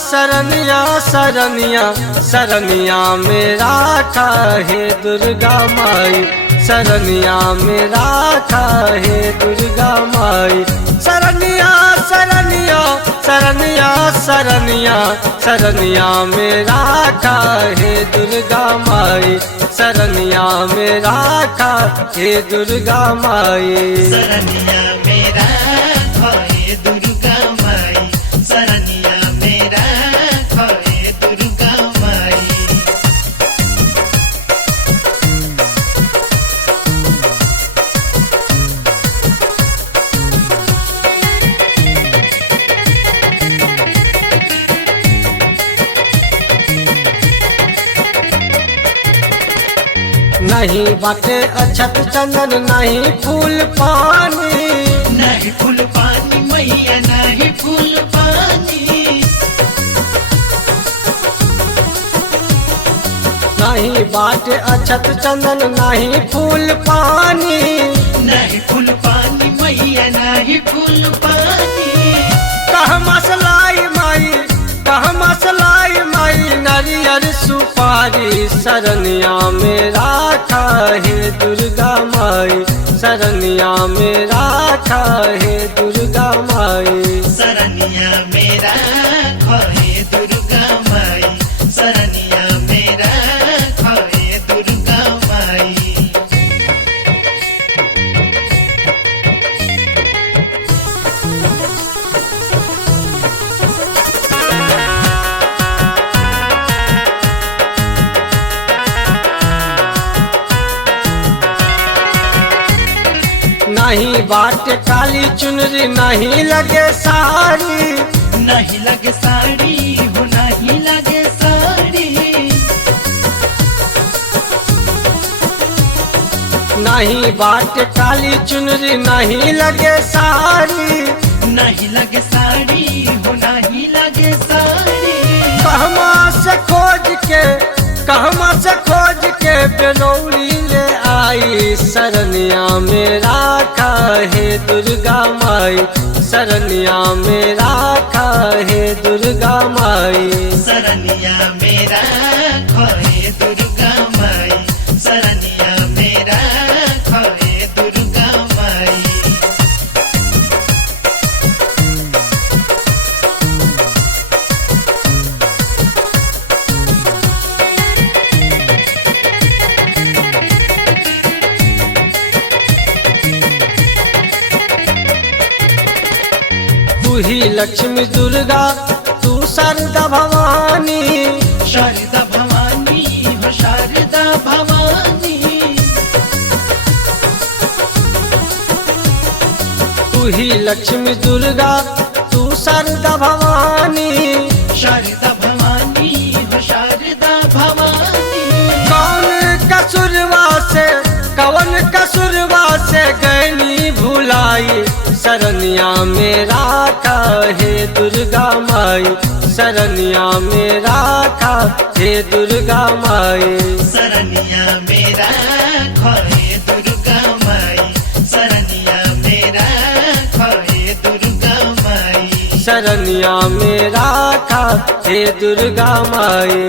सरनिया सरनिया सरनिया मेरा हे दुर्गा माई, सरनिया मेरा हे दुर्गा माई। सरनिया सरनिया सरनिया सरनिया सरनिया मेरा हे दुर्गा माई, सरनिया मेरा हे दुर्गा माई। सरनिया मेरा हे दुर्गा माई, सरनिया मेरा हे दुर्गा माई। नहीं बाटे अछत चंदन नहीं फूल पानी, नहीं फूल पानी मैया नहीं फूल पानी। नहीं बाटे अछत चंदन नहीं फूल पानी, नहीं फूल पानी मैया नहीं फूल पानी। कह मसलाई माई कह मसलाई माई नारियल सुपारी, सरनिया मेरा हे दुर्गा माई, सरनिया मेरा हे दुर्गा माई। सरनिया मेरा हे दुर्गा माई, सरनिया मेरा हे दुर्गा माई। नहीं बाटे काली चुनरी नहीं लगे साड़ी, नहीं लगे साड़ी हो नहीं लगे साड़ी। नहीं बाटे काली चुनरी नहीं लगे साड़ी, नहीं लगे साड़ी हो नहीं लगे साड़ी। कहमा से खोज के बेलौरी ले आई, सरनिया मेरा हे दुर्गा माई, सरनिया मेरा हे दुर्गा माई। सरनिया मेरा हे दुर्गा माई, सरनिया मेरा हे दुर्गा माई। तू ही लक्ष्मी दुर्गा तू शारदा भवानी, शारदा भवानी हो शारदा भवानी। तू ही लक्ष्मी दुर्गा तू शारदा भवानी, शारदा भवानी हो शारदा भवानी। कवन कसूरवा से गैनी भुलाई, सरनिया मेरा हे दुर्गा माई, सरनिया मेरा हे दुर्गा माई। सरनिया मेरा हे दुर्गा माई, सरनिया मेरा हे दुर्गा माई। सरनिया मेरा हे दुर्गा माई।